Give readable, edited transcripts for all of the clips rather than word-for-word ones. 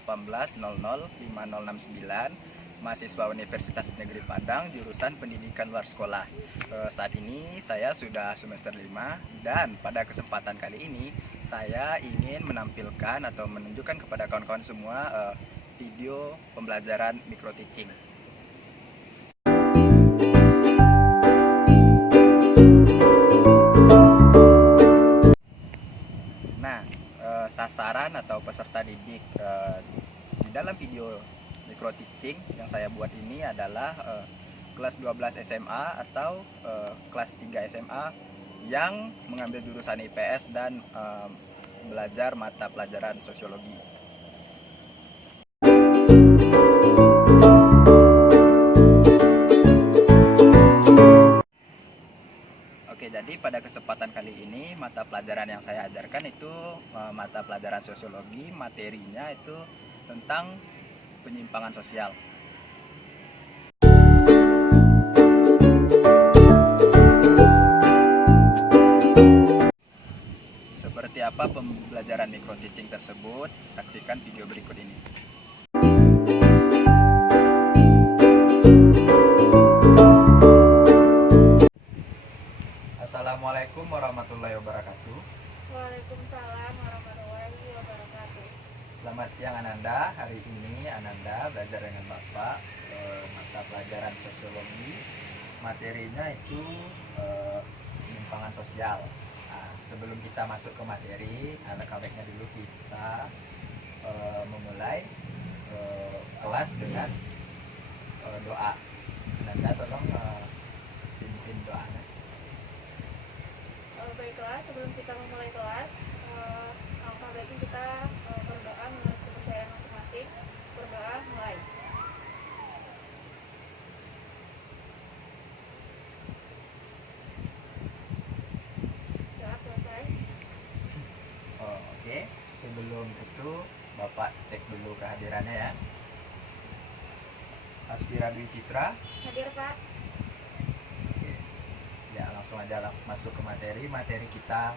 18005069, mahasiswa Universitas Negeri Padang, jurusan Pendidikan Luar Sekolah. Saat ini saya sudah semester 5 dan pada kesempatan kali ini saya ingin menampilkan atau menunjukkan kepada kawan-kawan semua video pembelajaran micro teaching. Nah, sasaran atau peserta didik di dalam video micro teaching yang saya buat ini adalah kelas 12 SMA atau kelas 3 SMA yang mengambil jurusan IPS dan belajar mata pelajaran sosiologi. Oke, jadi pada kesempatan kali ini mata pelajaran yang saya ajarkan itu mata pelajaran sosiologi. Materinya itu tentang penyimpangan sosial. Seperti apa pembelajaran micro teaching tersebut? Saksikan video berikut ini. Assalamualaikum warahmatullahi wabarakatuh. Waalaikumsalam warahmatullahi wabarakatuh. Selamat siang Ananda. Hari ini Ananda belajar dengan Bapak mata pelajaran sosiologi. Materinya itu penyimpangan sosial. Nah, sebelum kita masuk ke materi, alangkah baiknya dulu kita memulai kelas dengan doa. Ananda tolong pimpin doanya. Baiklah, sebelum kita memulai kelas, alangkah baiknya kita berdoa menurut kepercayaan masing-masing. Berdoa, mulai. Doa selesai. Oke. Sebelum itu Bapak cek dulu kehadirannya ya. Aspira Dwi Citra. Hadir, Pak. Ya, langsung aja masuk ke materi. Materi kita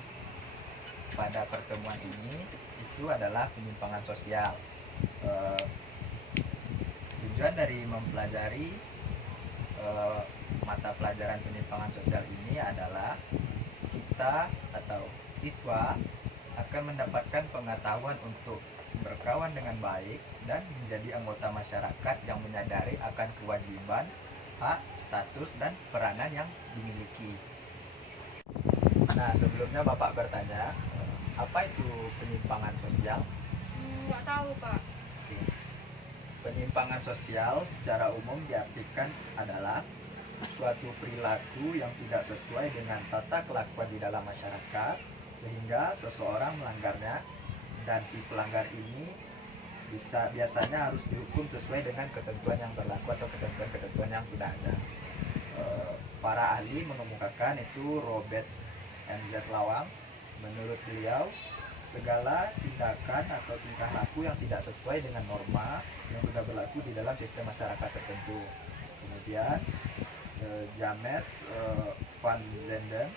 pada pertemuan ini itu adalah penyimpangan sosial. Tujuan dari mempelajari mata pelajaran penyimpangan sosial ini adalah kita atau siswa akan mendapatkan pengetahuan untuk berkawan dengan baik dan menjadi anggota masyarakat yang menyadari akan kewajiban, hak, status, dan peranan yang dimiliki. Nah, sebelumnya Bapak bertanya, apa itu penyimpangan sosial? Nggak tahu, Pak. Oke. Penyimpangan sosial secara umum diartikan adalah suatu perilaku yang tidak sesuai dengan tata kelakuan di dalam masyarakat sehingga seseorang melanggarnya, dan si pelanggar ini biasanya harus dihukum sesuai dengan ketentuan yang berlaku atau ketentuan-ketentuan yang sudah ada. Para ahli mengemukakan itu Robert M.Z. Lawang. Menurut beliau, segala tindakan atau tingkah laku yang tidak sesuai dengan norma yang sudah berlaku di dalam sistem masyarakat tertentu. Kemudian James Van Zenden,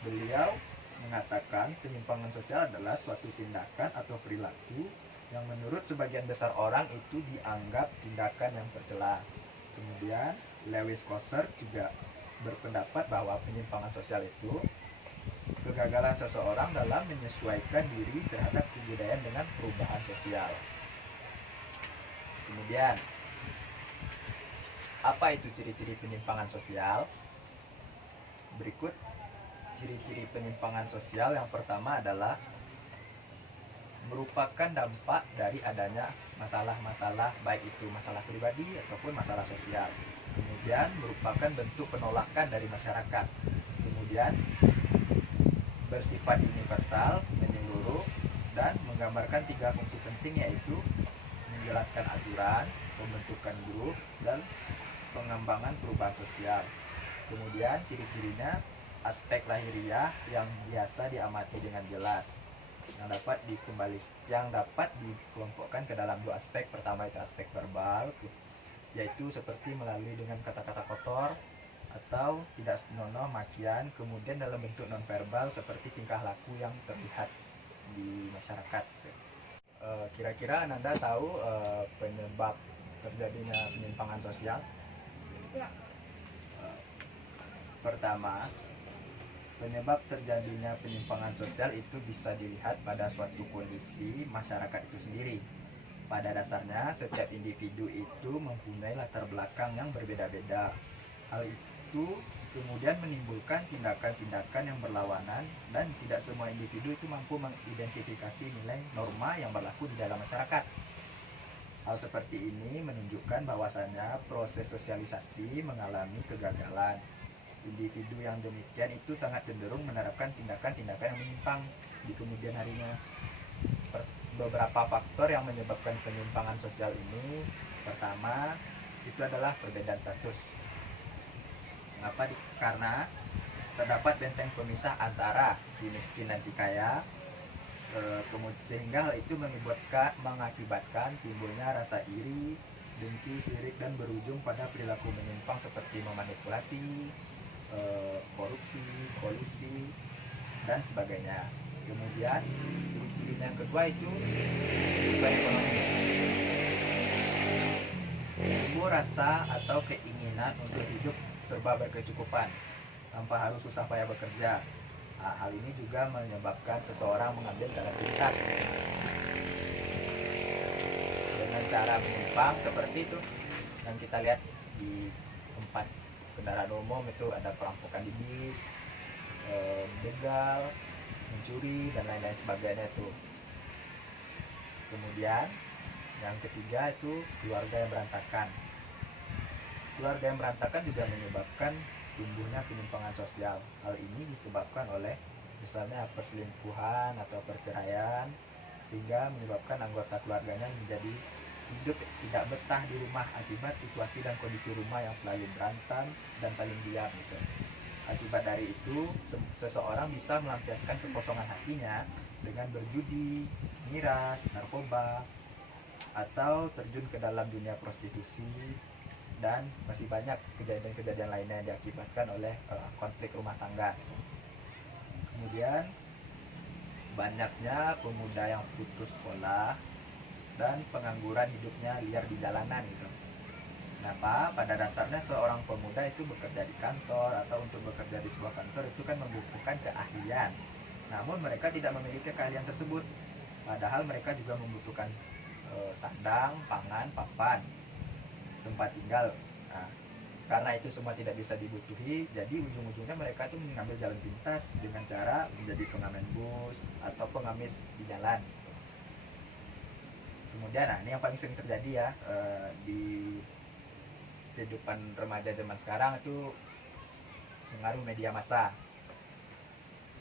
beliau mengatakan penyimpangan sosial adalah suatu tindakan atau perilaku yang menurut sebagian besar orang itu dianggap tindakan yang tercela. Kemudian Lewis Kosser juga berpendapat bahwa penyimpangan sosial itu kegagalan seseorang dalam menyesuaikan diri terhadap kebudayaan dengan perubahan sosial. Kemudian, apa itu ciri-ciri penyimpangan sosial? Berikut ciri-ciri penyimpangan sosial. Yang pertama adalah merupakan dampak dari adanya masalah-masalah, baik itu masalah pribadi ataupun masalah sosial. Kemudian merupakan bentuk penolakan dari masyarakat. Kemudian bersifat universal, menyeluruh, dan menggambarkan 3 fungsi penting, yaitu menjelaskan aturan, pembentukan grup, dan pengembangan perubahan sosial. Kemudian ciri-cirinya aspek lahiriah yang biasa diamati dengan jelas, yang dapat dikelompokkan ke dalam 2 aspek. Pertama itu aspek verbal, yaitu seperti melalui dengan kata-kata kotor atau tidak senonoh, makian. Kemudian dalam bentuk nonverbal seperti tingkah laku yang terlihat di masyarakat. Kira-kira Ananda tahu penyebab terjadinya penyimpangan sosial? Ya. Eh, Pertama, penyebab terjadinya penyimpangan sosial itu bisa dilihat pada suatu kondisi masyarakat itu sendiri. Pada dasarnya, setiap individu itu mempunyai latar belakang yang berbeda-beda. Hal itu kemudian menimbulkan tindakan-tindakan yang berlawanan, dan tidak semua individu itu mampu mengidentifikasi nilai norma yang berlaku di dalam masyarakat. Hal seperti ini menunjukkan bahwasannya proses sosialisasi mengalami kegagalan. Individu yang demikian itu sangat cenderung menerapkan tindakan-tindakan yang menyimpang di kemudian harinya. Beberapa faktor yang menyebabkan penyimpangan sosial ini, pertama itu adalah perbedaan status. Mengapa? Karena terdapat benteng pemisah antara si miskin dan si kaya, sehingga hal itu mengakibatkan timbulnya rasa iri, dengki, sirik, dan berujung pada perilaku menyimpang seperti memanipulasi, korupsi, kolusi, dan sebagainya. Kemudian ciri-ciri yang kedua itu beban ekonomi. Timbul rasa atau keinginan untuk hidup serba berkecukupan tanpa harus susah payah bekerja. Nah, hal ini juga menyebabkan seseorang mengambil jalan pintas dengan cara menyimpang seperti itu. Dan kita lihat di tempat kendaraan umum itu ada perampokan di bis, begal, mencuri, dan lain-lain sebagainya itu. Kemudian yang ketiga itu keluarga yang berantakan. Keluarga yang berantakan juga menyebabkan tumbuhnya penyimpangan sosial. Hal ini disebabkan oleh misalnya perselingkuhan atau perceraian, sehingga menyebabkan anggota keluarganya menjadi hidup tidak betah di rumah akibat situasi dan kondisi rumah yang selalu berantem dan saling diam gitu. Akibat dari itu, seseorang bisa melampiaskan kekosongan hatinya dengan berjudi, miras, narkoba, atau terjun ke dalam dunia prostitusi, dan masih banyak kejadian-kejadian lainnya yang diakibatkan oleh konflik rumah tangga. Kemudian banyaknya pemuda yang putus sekolah dan pengangguran hidupnya liar di jalanan gitu. Kenapa? Pada dasarnya seorang pemuda itu bekerja di kantor atau untuk bekerja di sebuah kantor itu kan membutuhkan keahlian. Namun mereka tidak memiliki keahlian tersebut. Padahal mereka juga membutuhkan sandang, pangan, papan, tempat tinggal. Nah, karena itu semua tidak bisa dibutuhi, jadi ujung-ujungnya mereka itu mengambil jalan pintas dengan cara menjadi pengamen bus atau pengamis di jalan. Kemudian, nah ini yang paling sering terjadi ya di kehidupan remaja zaman sekarang itu pengaruh media massa.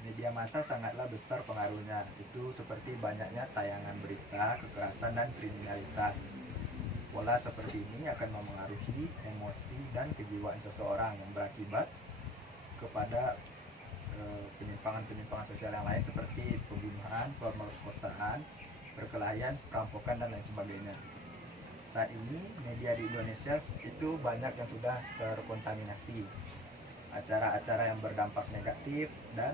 Media massa sangatlah besar pengaruhnya. Itu seperti banyaknya tayangan berita, kekerasan, dan kriminalitas. Pola seperti ini akan memengaruhi emosi dan kejiwaan seseorang yang berakibat kepada penyimpangan-penyimpangan sosial yang lain seperti pembunuhan, pemerkosaan, perkelahian, perampokan, dan lain sebagainya. Saat ini media di Indonesia itu banyak yang sudah terkontaminasi acara-acara yang berdampak negatif, dan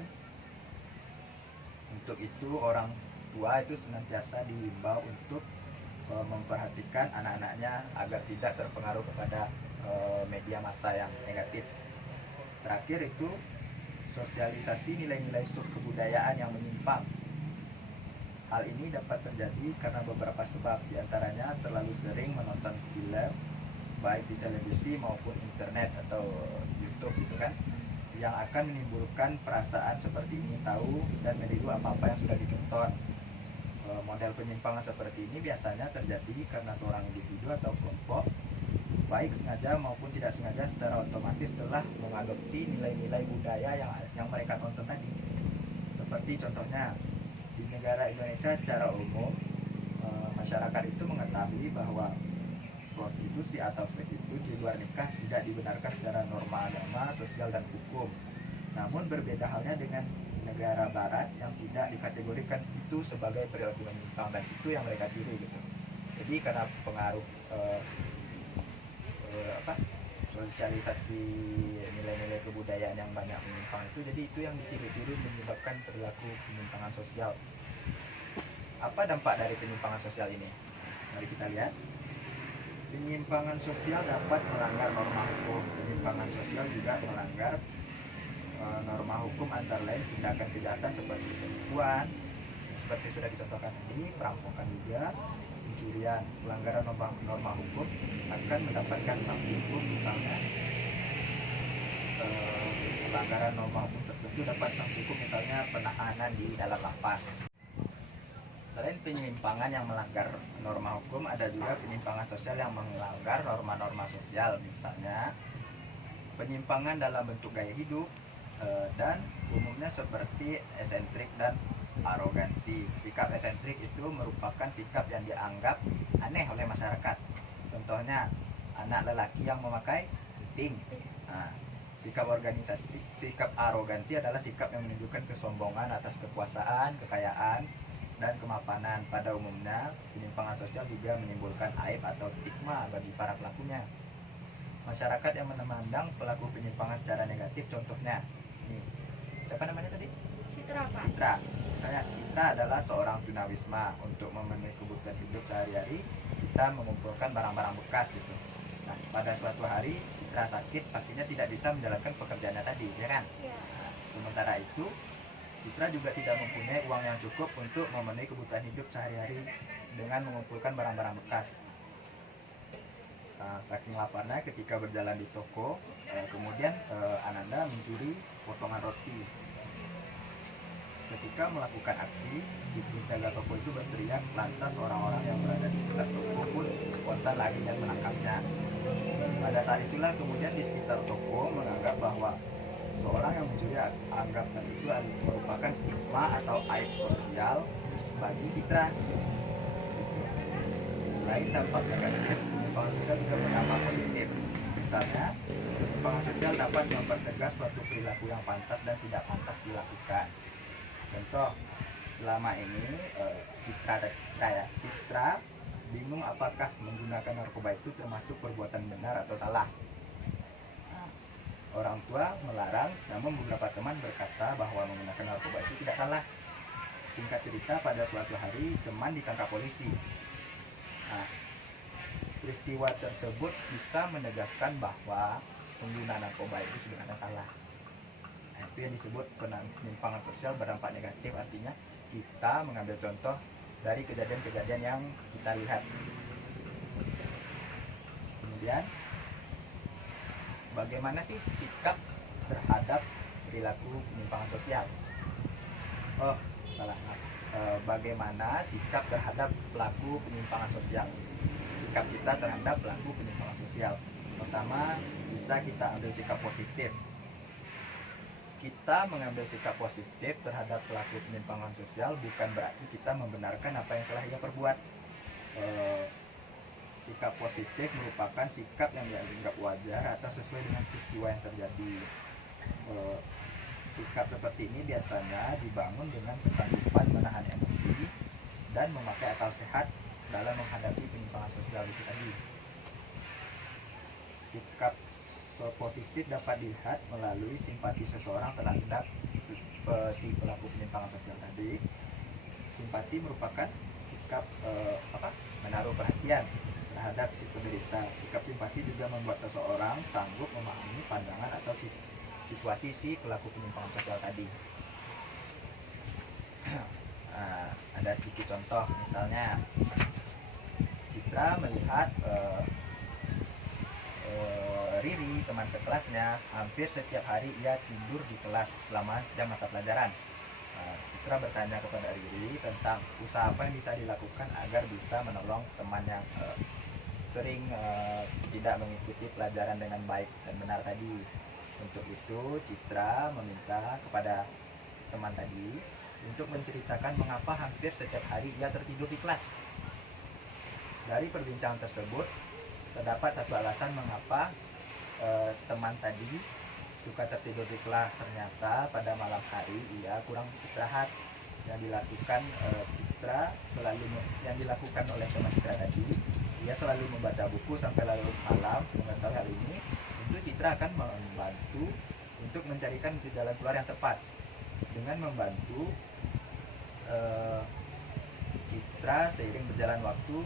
untuk itu orang tua itu senantiasa diimbau untuk memperhatikan anak-anaknya agar tidak terpengaruh kepada media massa yang negatif. Terakhir itu sosialisasi nilai-nilai subkebudayaan yang menyimpang. Hal ini dapat terjadi karena beberapa sebab, diantaranya terlalu sering menonton film baik di televisi maupun internet atau YouTube gitu kan, yang akan menimbulkan perasaan seperti ingin tahu dan meniru apa-apa yang sudah ditonton. Model penyimpangan seperti ini biasanya terjadi karena seorang individu atau kelompok, baik sengaja maupun tidak sengaja, secara otomatis telah mengadopsi nilai-nilai budaya yang mereka tonton tadi. Seperti contohnya di negara Indonesia secara umum, masyarakat itu mengetahui bahwa prostitusi atau seks itu di luar nikah tidak dibenarkan secara norma agama, sosial, dan hukum. Namun berbeda halnya dengan negara barat yang tidak dikategorikan itu sebagai perilaku menyimpang, dan itu yang mereka tiru gitu. Jadi karena pengaruh sosialisasi nilai-nilai kebudayaan yang banyak menyimpang itu, jadi itu yang ditiru-tiru menyebabkan perilaku penyimpangan sosial. Apa dampak dari penyimpangan sosial ini? Mari kita lihat. Penyimpangan sosial dapat melanggar norma hukum. Penyimpangan sosial juga melanggar norma hukum, antara lain tindakan kejahatan seperti penipuan, seperti sudah dicontohkan ini, perampokan juga, pencurian. Pelanggaran norma hukum akan mendapatkan sanksi hukum, misalnya pelanggaran norma hukum tertentu dapat sanksi hukum, misalnya penahanan di dalam lapas. Selain penyimpangan yang melanggar norma hukum, ada juga penyimpangan sosial yang melanggar norma-norma sosial, misalnya penyimpangan dalam bentuk gaya hidup, dan umumnya seperti esentrik dan arogansi. Sikap esentrik itu merupakan sikap yang dianggap aneh oleh masyarakat. Contohnya, anak lelaki yang memakai ting. Nah, sikap arogansi adalah sikap yang menunjukkan kesombongan atas kekuasaan, kekayaan, dan kemapanan. Pada umumnya, penyimpangan sosial juga menimbulkan aib atau stigma bagi para pelakunya. Masyarakat yang memandang pelaku penyimpangan secara negatif, contohnya ini, siapa namanya tadi? Citra, Pak. Citra. Misalnya Citra adalah seorang tunawisma. Untuk memenuhi kebutuhan hidup sehari-hari, kita mengumpulkan barang-barang bekas gitu. Nah, pada suatu hari Citra sakit, pastinya tidak bisa menjalankan pekerjaannya tadi, ya kan? Ya. Nah, sementara itu Citra juga tidak mempunyai uang yang cukup untuk memenuhi kebutuhan hidup sehari-hari dengan mengumpulkan barang-barang bekas. Saking laparnya, ketika berjalan di toko, kemudian Ananda mencuri potongan roti. Ketika melakukan aksi, si penjaga toko itu berteriak, lantas orang-orang yang berada di sekitar toko pun spontan lari dan menangkapnya. Pada saat itulah kemudian di sekitar toko menganggap bahwa seorang yang mencuri anggapan itu merupakan stigma atau aib sosial bagi Citra. Selain dampak negatif, penyimpangan sosial juga berdampak positif. Misalnya, penyimpangan sosial dapat mempertegas suatu perilaku yang pantas dan tidak pantas dilakukan. Contoh, selama ini Citra bingung apakah menggunakan narkoba itu termasuk perbuatan benar atau salah. Orang tua melarang, namun beberapa teman berkata bahwa menggunakan narkoba itu tidak salah. Singkat cerita, pada suatu hari teman ditangkap polisi. Nah, peristiwa tersebut bisa menegaskan bahwa penggunaan narkoba itu sebenarnya salah. Nah, itu yang disebut penyimpangan sosial berdampak negatif, artinya kita mengambil contoh dari kejadian-kejadian yang kita lihat. Kemudian, bagaimana sih sikap terhadap perilaku penyimpangan sosial? Bagaimana sikap terhadap pelaku penyimpangan sosial? Sikap kita terhadap pelaku penyimpangan sosial. Pertama, bisa kita ambil sikap positif. Kita mengambil sikap positif terhadap pelaku penyimpangan sosial bukan berarti kita membenarkan apa yang telah ia perbuat. Sikap positif merupakan sikap yang dianggap wajar atau sesuai dengan peristiwa yang terjadi. Sikap seperti ini biasanya dibangun dengan kesanggupan menahan emosi dan memakai akal sehat dalam menghadapi penyimpangan sosial itu tadi. Sikap positif dapat dilihat melalui simpati seseorang terhadap si pelaku penyimpangan sosial tadi. Simpati merupakan sikap menaruh perhatian terhadap si penderita. Sikap simpati juga membuat seseorang sanggup memahami pandangan atau situasi si pelaku penyimpangan sosial tadi. Ada sedikit contoh, misalnya Citra melihat Riri, teman sekelasnya, hampir setiap hari ia tidur di kelas selama jam mata pelajaran. Citra bertanya kepada Riri tentang usaha apa yang bisa dilakukan agar bisa menolong teman yang sering tidak mengikuti pelajaran dengan baik dan benar tadi. Untuk itu, Citra meminta kepada teman tadi untuk menceritakan mengapa hampir setiap hari ia tertidur di kelas. Dari perbincangan tersebut, terdapat satu alasan mengapa teman tadi suka tertidur di kelas. Ternyata pada malam hari ia kurang istirahat. Yang dilakukan oleh teman Citra tadi, ia selalu membaca buku sampai larut malam. Mengetahui hal ini, tentu Citra akan membantu untuk mencarikan jalan keluar yang tepat dengan membantu Citra seiring berjalan waktu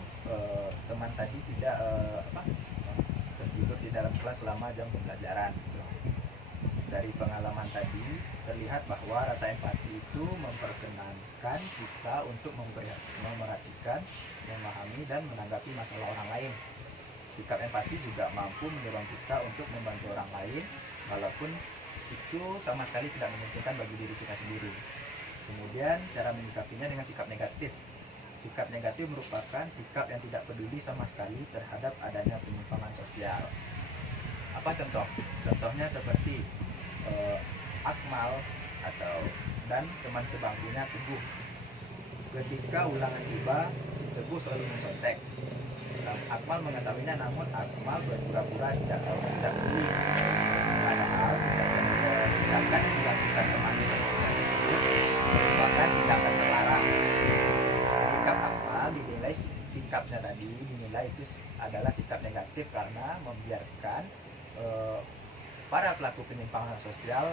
teman tadi tidak tertidur di dalam kelas selama jam pembelajaran gitu. Dari pengalaman tadi terlihat bahwa rasa empati itu memperkenankan kita untuk memerhatikan, memahami dan menanggapi masalah orang lain. Sikap empati juga mampu mendorong kita untuk membantu orang lain walaupun itu sama sekali tidak menguntungkan bagi diri kita sendiri. Kemudian cara menyikapinya dengan sikap negatif. Sikap negatif merupakan sikap yang tidak peduli sama sekali terhadap adanya penyimpangan sosial. Apa contoh? Contohnya seperti Akmal dan teman sebangkunya Teguh. Ketika ulangan tiba, si Teguh selalu mencontek. Akmal mengetahuinya, namun Akmal berpura-pura tidak tahu dan tidak peduli. Padahal tindakan yang dilakukan temannya tersebut merupakan tindakan terlarang. Sikap Akmal sikapnya tadi dinilai itu adalah sikap negatif karena membiarkan para pelaku penyimpangan sosial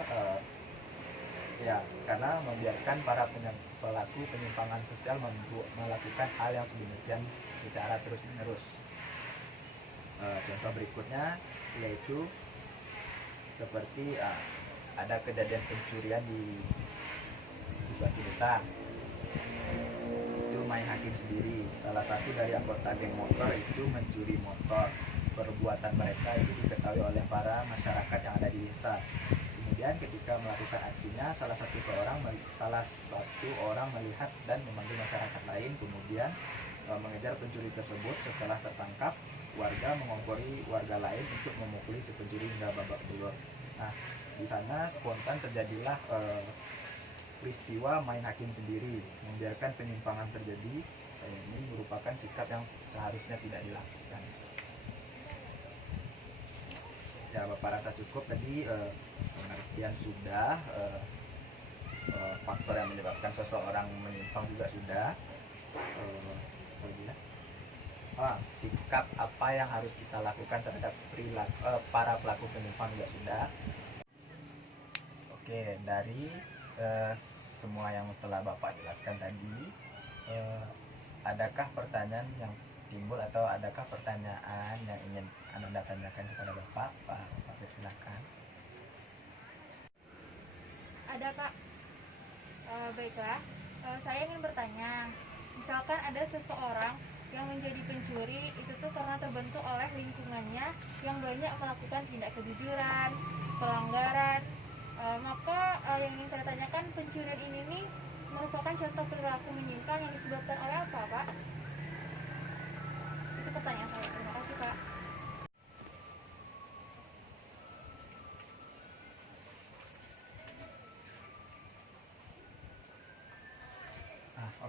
pelaku penyimpangan sosial melakukan hal yang sedemikian secara terus-menerus. Contoh berikutnya yaitu seperti ada kejadian pencurian di suatu desa. Itu main hakim sendiri. Salah satu dari anggota geng motor itu mencuri motor. Perbuatan mereka itu diketahui oleh para masyarakat yang ada di desa. Kemudian ketika melakukan aksinya, salah satu orang melihat dan memanggil masyarakat lain, kemudian mengejar pencuri tersebut. Setelah tertangkap, warga mengompori warga lain untuk memukuli si pencuri hingga babak belur. Nah, di sana spontan terjadilah peristiwa main hakim sendiri, membiarkan penyimpangan terjadi. Ini merupakan sikap yang seharusnya tidak dilakukan. Ya, Bapak rasa cukup tadi pengertian sudah, faktor yang menyebabkan seseorang menyimpang juga sudah. Sikap apa yang harus kita lakukan terhadap para pelaku penyimpang juga sudah. Oke, dari semua yang telah Bapak jelaskan tadi, adakah pertanyaan yang timbul atau adakah pertanyaan yang ingin Anda tanyakan kepada Bapak? Pak, silakan. Ada, Pak. Baiklah, saya ingin bertanya, misalkan ada seseorang yang menjadi pencuri itu tuh karena terbentuk oleh lingkungannya yang banyak melakukan tindak kejujuran, pelanggaran, maka yang ingin saya tanyakan, pencurian ini nih merupakan contoh perilaku menyimpang yang disebabkan oleh apa, Pak? Itu pertanyaan saya. Terima kasih, Pak.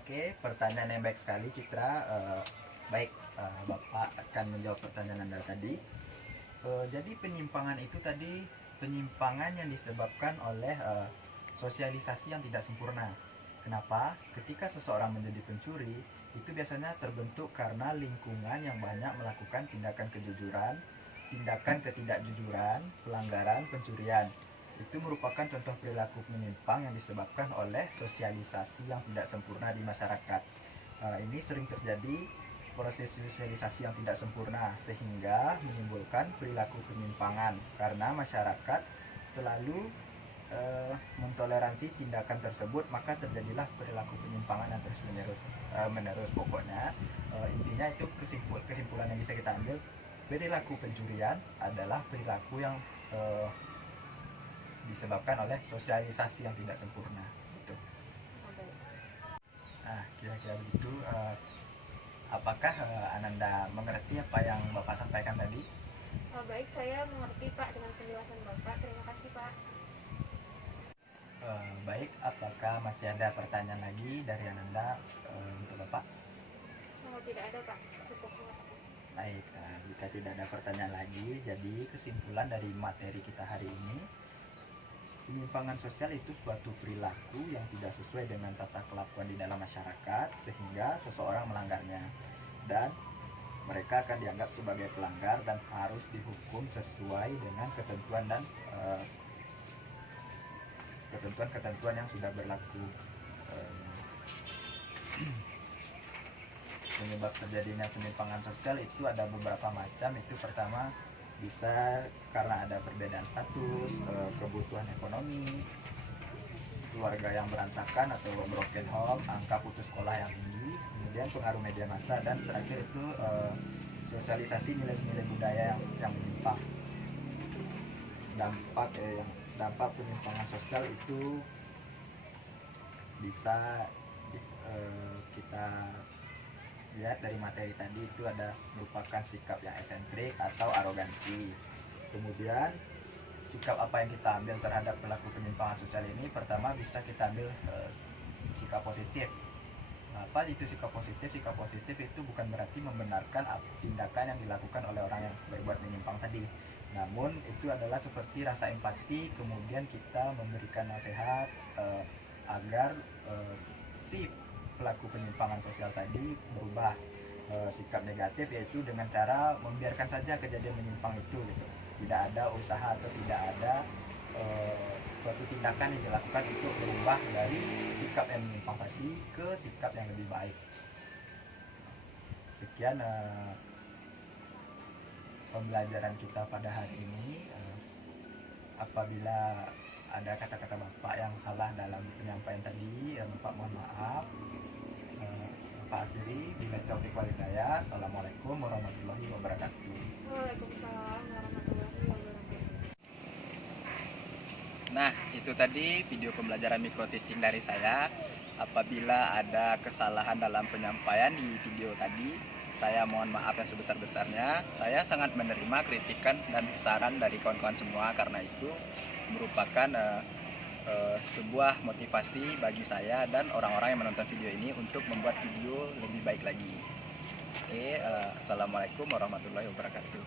Oke, pertanyaan yang baik sekali, Citra. Bapak akan menjawab pertanyaan Anda tadi. Jadi penyimpangan itu tadi penyimpangan yang disebabkan oleh sosialisasi yang tidak sempurna. Kenapa? Ketika seseorang menjadi pencuri, itu biasanya terbentuk karena lingkungan yang banyak melakukan tindakan kejujuran, tindakan ketidakjujuran, pelanggaran, pencurian. Itu merupakan contoh perilaku menyimpang yang disebabkan oleh sosialisasi yang tidak sempurna di masyarakat. Ini sering terjadi proses sosialisasi yang tidak sempurna sehingga menimbulkan perilaku penyimpangan karena masyarakat selalu mentoleransi tindakan tersebut, maka terjadilah perilaku penyimpangan yang terus menerus. Pokoknya intinya itu kesimpulan yang bisa kita ambil, perilaku pencurian adalah perilaku yang disebabkan oleh sosialisasi yang tidak sempurna. Gitu. Nah, kira-kira begitu. Apakah Ananda mengerti apa yang Bapak sampaikan tadi? Baik, saya mengerti, Pak, dengan penjelasan Bapak. Terima kasih, Pak. Baik, apakah masih ada pertanyaan lagi dari Ananda untuk Bapak? Tidak ada, Pak. Cukup. Baik, jika tidak ada pertanyaan lagi, jadi kesimpulan dari materi kita hari ini, penyimpangan sosial itu suatu perilaku yang tidak sesuai dengan tata kelakuan di dalam masyarakat sehingga seseorang melanggarnya, dan mereka akan dianggap sebagai pelanggar dan harus dihukum sesuai dengan ketentuan dan ketentuan yang sudah berlaku. penyebab terjadinya penyimpangan sosial itu ada beberapa macam. Itu pertama bisa karena ada perbedaan status, kebutuhan ekonomi, keluarga yang berantakan atau broken home, angka putus sekolah yang tinggi, kemudian pengaruh media massa, dan terakhir itu sosialisasi nilai-nilai budaya yang menyimpang. Dampak penyimpangan sosial itu bisa kita lihat dari materi tadi. Itu ada merupakan sikap yang eksentrik atau arogansi. Kemudian sikap apa yang kita ambil terhadap pelaku penyimpangan sosial ini? Pertama bisa kita ambil sikap positif. Apa itu sikap positif? Sikap positif itu bukan berarti membenarkan tindakan yang dilakukan oleh orang yang berbuat menyimpang tadi, namun itu adalah seperti rasa empati, kemudian kita memberikan nasihat agar si pelaku penyimpangan sosial tadi berubah. Sikap negatif yaitu dengan cara membiarkan saja kejadian menyimpang itu gitu. Tidak ada usaha atau tidak ada suatu tindakan yang dilakukan untuk berubah dari sikap yang menyimpang tadi ke sikap yang lebih baik. Sekian pembelajaran kita pada hari ini. Apabila ada kata-kata Bapak yang salah dalam penyampaian tadi, Bapak mohon maaf. Bapak akhiri, billahi taufiq wal hidayah. Assalamualaikum warahmatullahi wabarakatuh. Waalaikumsalam warahmatullahi wabarakatuh. Nah, itu tadi video pembelajaran micro teaching dari saya. Apabila ada kesalahan dalam penyampaian di video tadi, saya mohon maaf yang sebesar-besarnya. Saya sangat menerima kritikan dan saran dari kawan-kawan semua, karena itu merupakan sebuah motivasi bagi saya dan orang-orang yang menonton video ini untuk membuat video lebih baik lagi. Oke, assalamualaikum warahmatullahi wabarakatuh.